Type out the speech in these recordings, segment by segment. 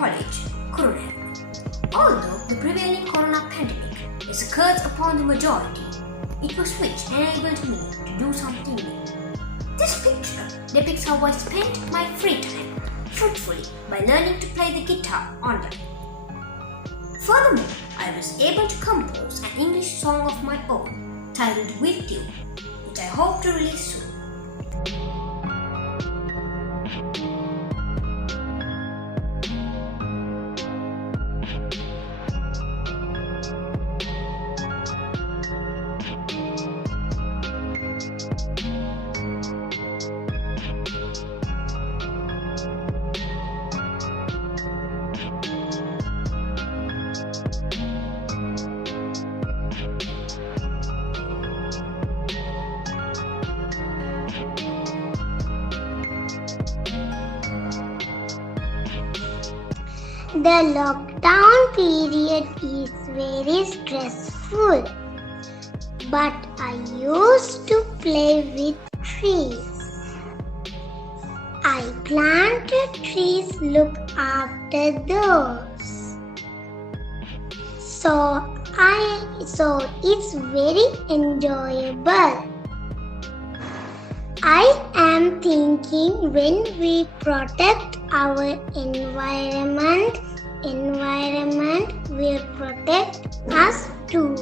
college, Kulasingham. Although the prevailing corona pandemic is a curse upon the majority, it was which enabled me to do something new. This picture depicts how I spent my free time fruitfully by learning to play the guitar online. Furthermore, I was able to compose an English song of my own titled With You, which I hope to release soon. The lockdown period is very stressful, but I used to play with trees. I planted trees, look after those. So it's very enjoyable. I am thinking when we protect our environment will protect us too.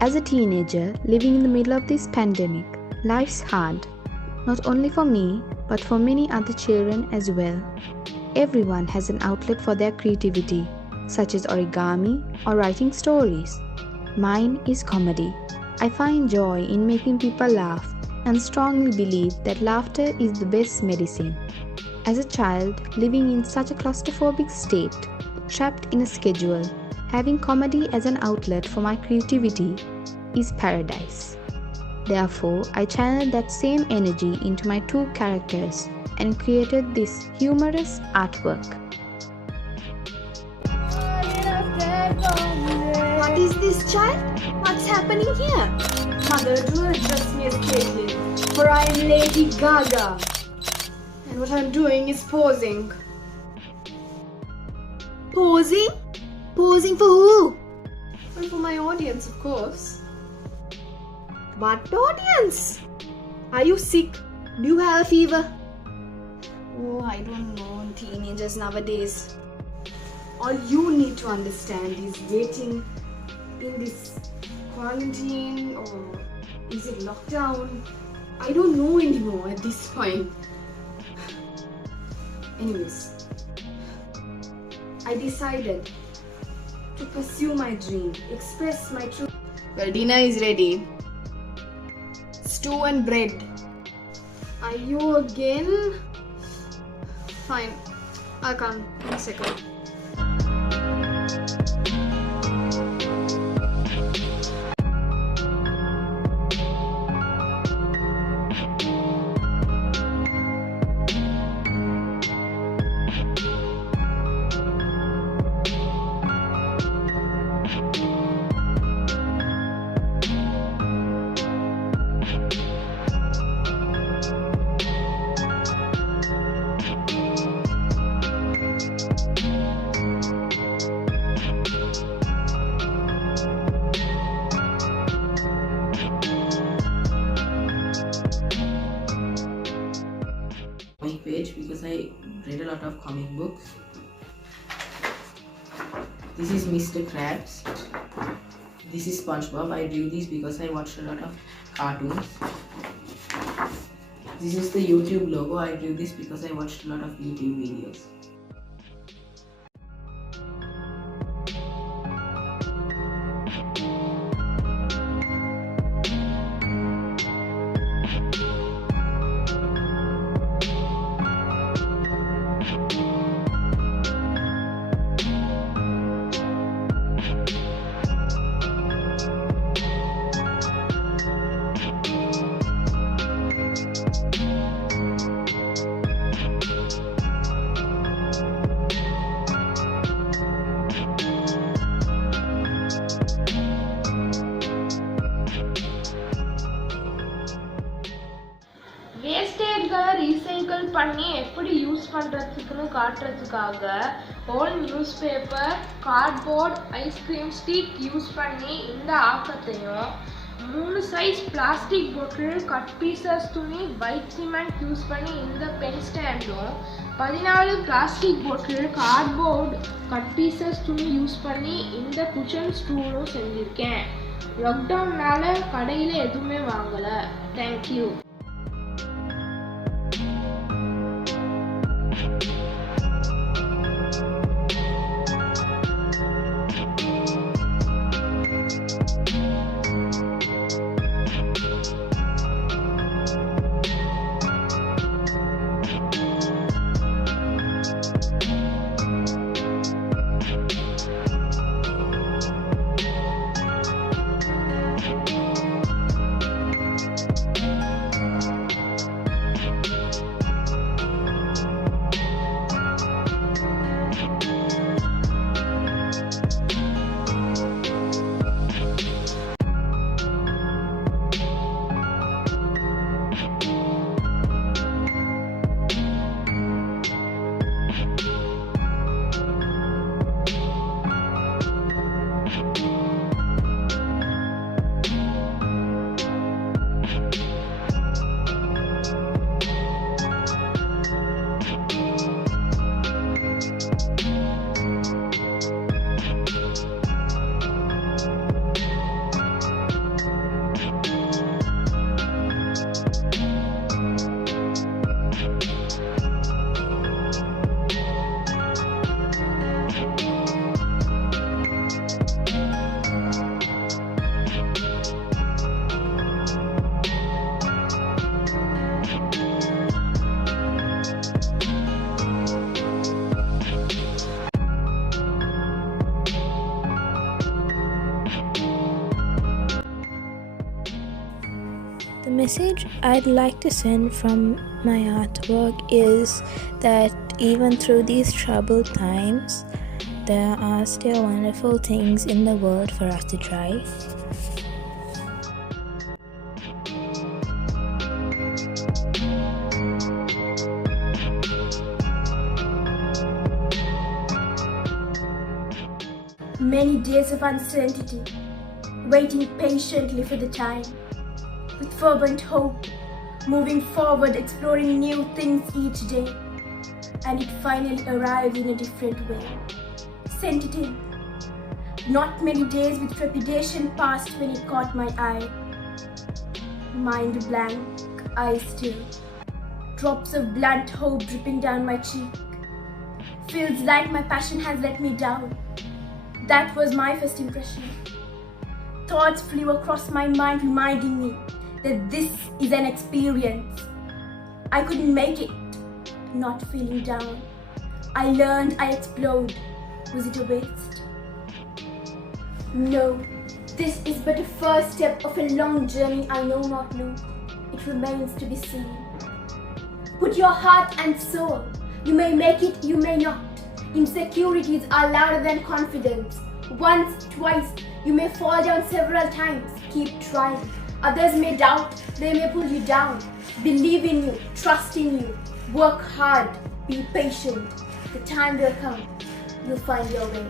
As a teenager living in the middle of this pandemic, life's hard, not only for me, but for many other children as well. Everyone has an outlet for their creativity, such as origami or writing stories. Mine is comedy. I find joy in making people laugh and strongly believe that laughter is the best medicine. As a child living in such a claustrophobic state, trapped in a schedule, having comedy as an outlet for my creativity is paradise. Therefore, I channeled that same energy into my two characters and created this humorous artwork. What is this, child? What's happening here? Mother, do address me as Caitlin, for I am Lady Gaga. And what I'm doing is posing. Posing? Posing for who? Well, for my audience, of course. What audience? Are you sick? Do you have a fever? Oh, I don't know, teenagers nowadays. All you need to understand is waiting in this quarantine, or is it lockdown? I don't know anymore at this point. Anyways, I decided to pursue my dream, express my truth. Well, dinner is ready. Stew and bread. Are you again? Fine. I'll come. 1 second. Page because I read a lot of comic books. This is Mr. Krabs. This is SpongeBob. I drew these because I watched a lot of cartoons. This is the YouTube logo. I drew this because I watched a lot of YouTube videos. பண்ணுறதுக்குன்னு காட்டுறதுக்காக old newspaper, cardboard, ice cream stick use பண்ணி இந்த ஆக்கத்தையும் 3 size plastic bottle, cut pieces துணி, white cement use பண்ணி இந்த pen ஸ்டாண்டும் 14 plastic bottle, cardboard, cut pieces துணி யூஸ் பண்ணி இந்த குஷன் ஸ்டூலும் செஞ்சுருக்கேன். லாக்டவுன்னால கடையில் எதுவுமே வாங்கலை. Thank you. The message I'd like to send from my artwork is that even through these troubled times, there are still wonderful things in the world for us to try. Many days of uncertainty, waiting patiently for the time, with fervent hope, moving forward, exploring new things each day, and it finally arrives in a different way. Sent it in. Not many days with trepidation passed when it caught my eye. Mind blank, eyes still, drops of blunt hope dripping down my cheek. Feels like my passion has let me down. That was my first impression. Thoughts flew across my mind reminding me that this is an experience. I couldn't make it, not feeling down. I learned, I explored. Was it a waste? No, this is but a first step of a long journey I know not know. It remains to be seen. Put your heart and soul. You may make it, you may not. Insecurities are louder than confidence. Once, twice, you may fall down several times. Keep trying. Others may doubt, they may pull you down. Believe in you, trust in you. Work hard, be patient. The time will come, you'll find your way.